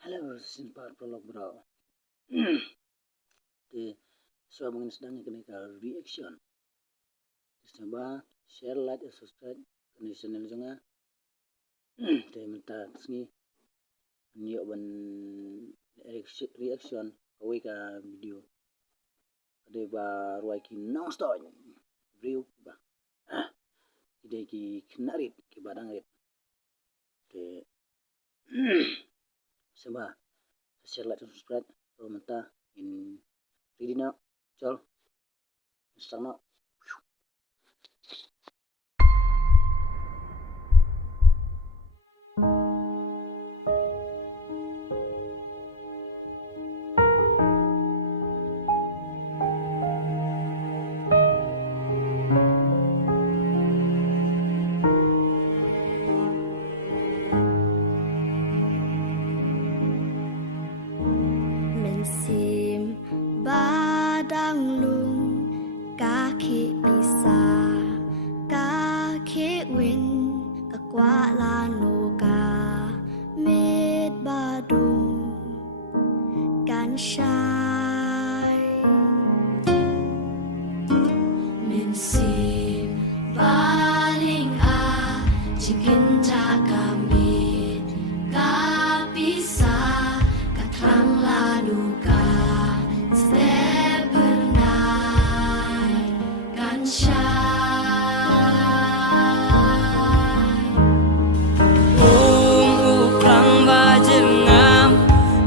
Halo, simpan prolog bro. Di suara mungkin sedang kena reaction. Coba share, like, dan subscribe ke channel juga. Di minta sini niok ban reaction kau ke video. Ada baru ki non-stop review ba. Ide ki kenarit ki badang rit. Di coba share, like, dan subscribe. Kalau minta in ready now, chal, start now. Sim badang lung kaki bisa kaki win kakwa nuka mit badung kan shai min sim baling a chicken jakamit kapisa katrang lanuka step bernai kan shai Uprang bajengam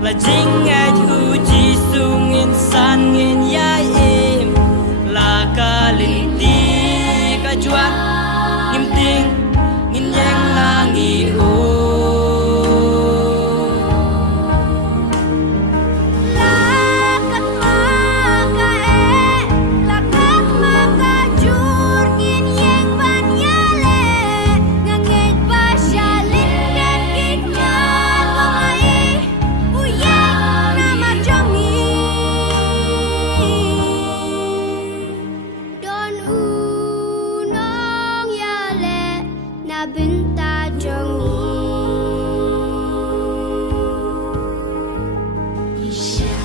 lajing aj uji sungin san ngin yaim la kalinti kajuan ngimting ngin yang langi Benta jongi Isya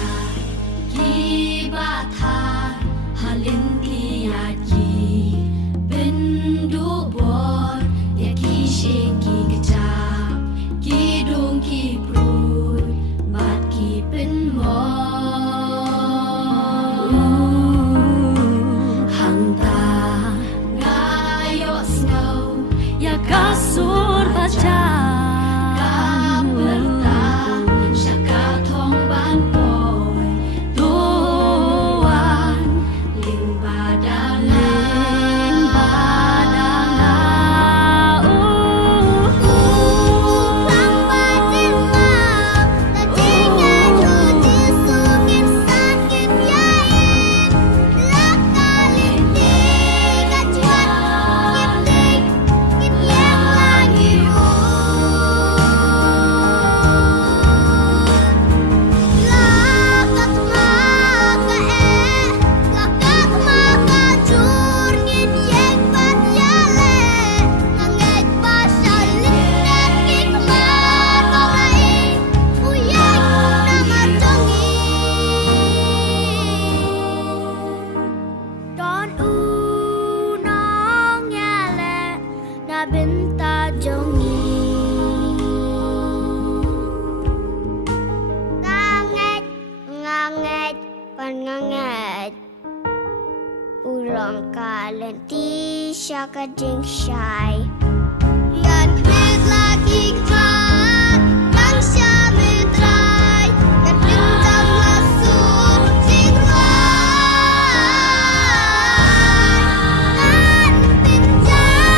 Gibatha Halin kiyaki Bendu bor Ya kishe ki kecap Kidung ki prut Bat ki penmor Hangta Ngayo snow Ya kasur baca Kaperta Syaka thong ban boy Tuan Ling badanga Plang bajima Lajingnya cuci sungin sangin yain Lakalinti kacuan Ngipting yang lagi lakak maka cur ngin yang pat yale ngangej pasalin dan kikmar kongai uyang nama congi don unong yale na benta jongi nganget nganget pan nganget urang kalenti syaka ding syai yan mit lagi klat yang syamedrai kan bintang masuk jingrai kan pinjam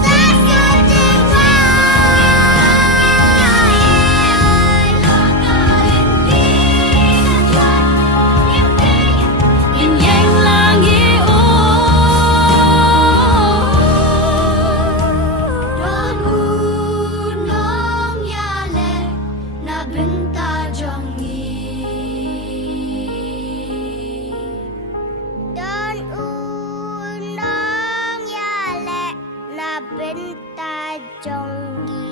tes jingrai lakalinti in yang langi don unong yale na benta jongi don unong yale na benta jongi